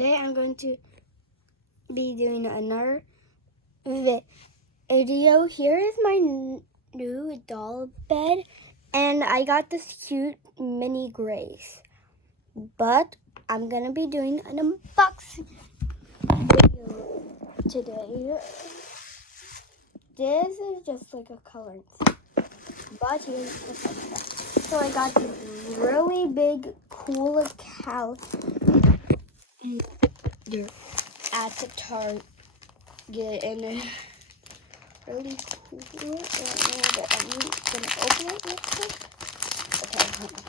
today I'm going to be doing another video. Here is my new doll bed, and I got this cute mini Grace. But I'm gonna be doing an unboxing video today. This is just like a coloring set, but here's the fun stuff. So I got this really big, cool cow at the Target, and it's really cool. But I'm gonna open it real quick. Okay, hold on.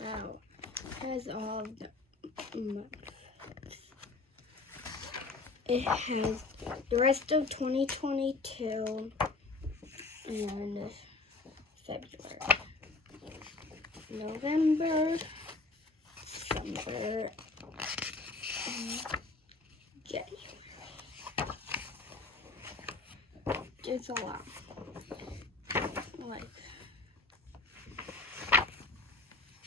Now, here's all the it has the rest of 2022 and February, November, December, and January. There's a lot. Like,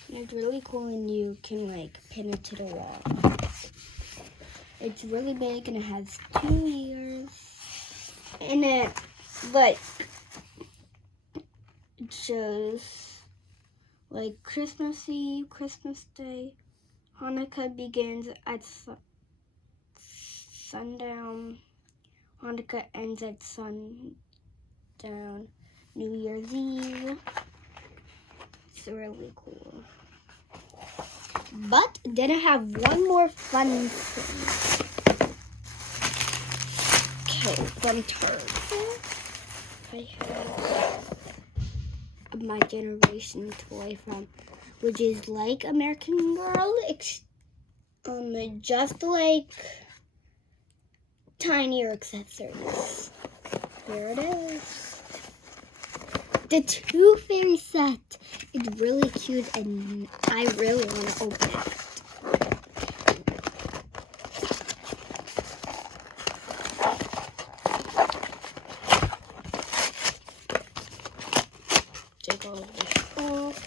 it's really cool, and you can like pin it to the wall. It's really big, and it has 2 ears, and it shows like Christmas Eve, Christmas Day, Hanukkah begins at sundown, Hanukkah ends at sundown, New Year's Eve. It's really cool. But then I have one more fun thing. Okay, fun turn. I have my generation toy from, which is like American Girl, just like tinier accessories. Here it is. The Tooth Fairy set. It's really cute, and I really want to open it. Take all of this off.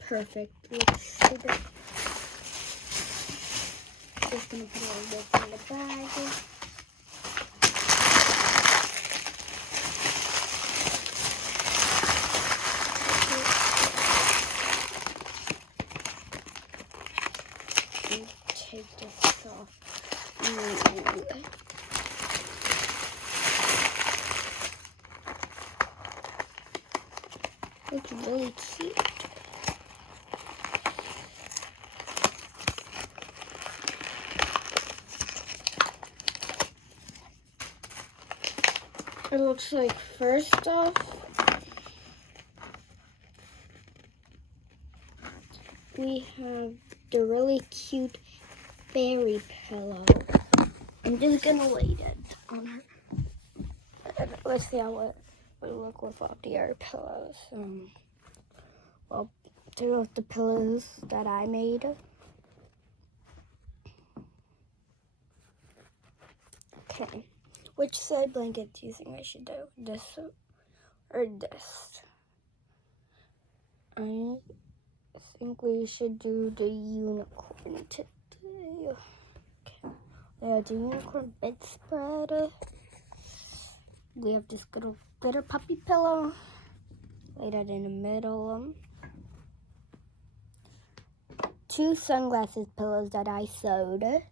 Perfect. Just gonna put all this in the bag. Take this off. It's really cute. It looks like, first off, we have the really cute fairy pillow. I'm just gonna lay it on her. Let's see how it would look without the other pillows. Well, 2 of the pillows that I made. Okay, which side blanket do you think I should do? This or this? I think we should do the unicorn today. Okay. We have the unicorn bedspread. We have this little glitter puppy pillow. Lay that in the middle. 2 sunglasses pillows that I sewed.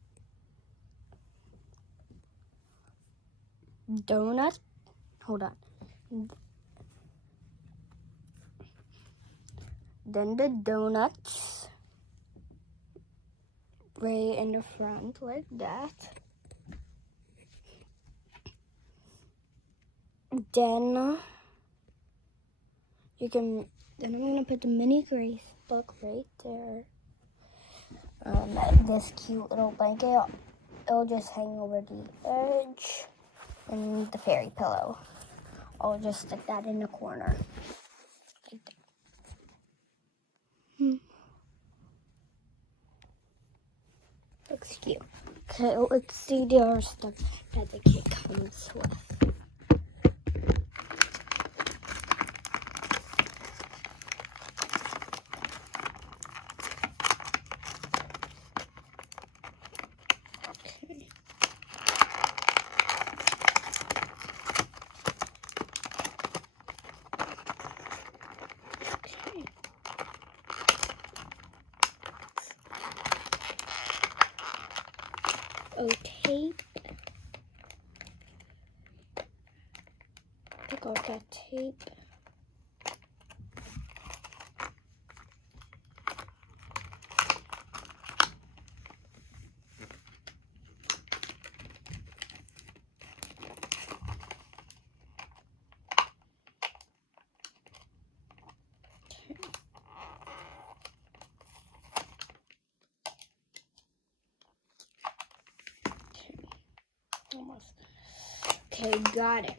Donut. Hold on. Then the donuts. Right in the front like that. Then I'm gonna put the mini Grace book right there. This cute little blanket, it'll just hang over the edge, and the fairy pillow, I'll just stick that in the corner. Like that. cute. Okay, let's see the other stuff that the kit comes with. Tape. Pick out that tape. Almost. Okay, got it.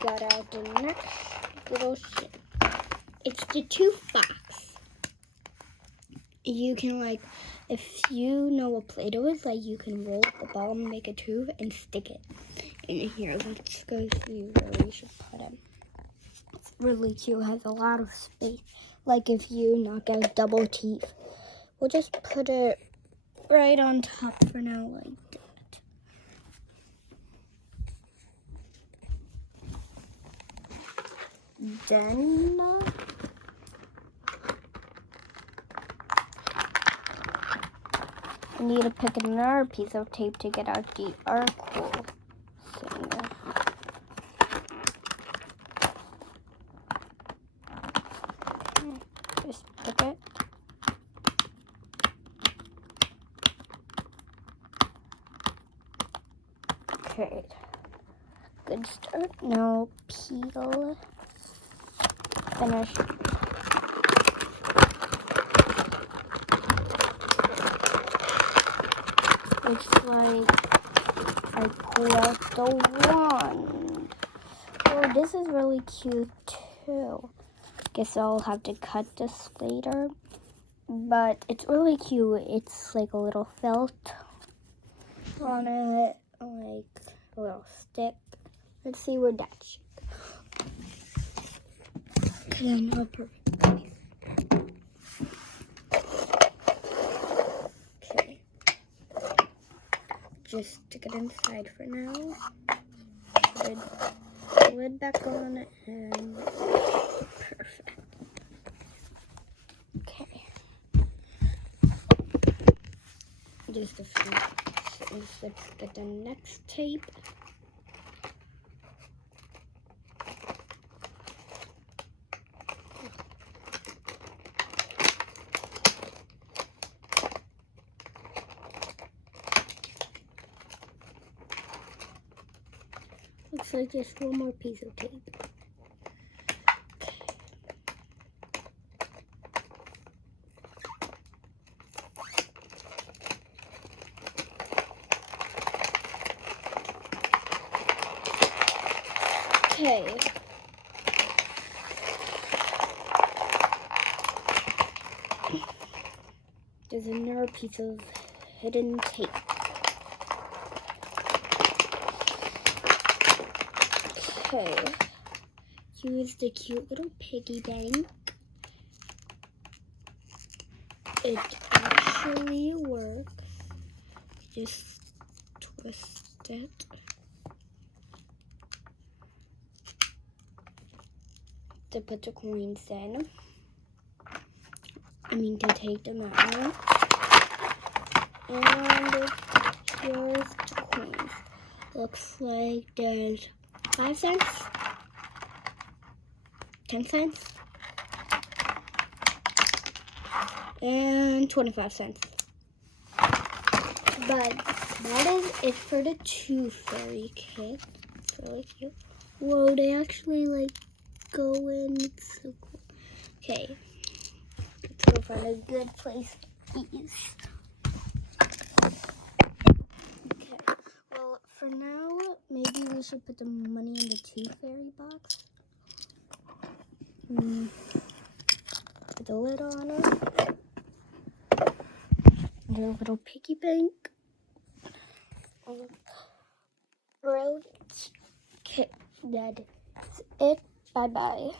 Got out the next little shit. It's the tooth box. You can, like, if you know what Play-Doh is, like, you can roll the ball and make a tooth and stick it in here. Let's go see where we should put it. It's really cute. It has a lot of space. Like if you knock out double teeth. We'll just put it right on top for now, like that. Then we need to pick another piece of tape to get out the Arcool thing. Just pick it. Okay, good start. Now peel, finish. Looks like I pull out the wand. Oh, this is really cute too. Guess I'll have to cut this later. But it's really cute. It's like a little felt on it, like a little stick. Let's see where that should go. Okay, I know a perfect place. Okay. Just stick it inside for now. Put the lid back on and perfect. Okay. Just a few seconds. Let's get the next tape. Looks like just one more piece of tape. Okay. There's another piece of hidden tape. Okay. Use the cute little piggy bank. It actually works. Just twist it. To put the coins in. To take them out. And here's the coins. Looks like there's 5 cents, 10 cents, and 25 cents. But that is it for the Tooth Fairy kit. It's really cute. Whoa, they actually like go in. It's so cool. Okay, let's go find a good place to eat. Okay, well, for now, maybe we should put the money in the Tooth Fairy box. Put the lid on it. And a little piggy bank. Road. Okay, that's it. Bye bye.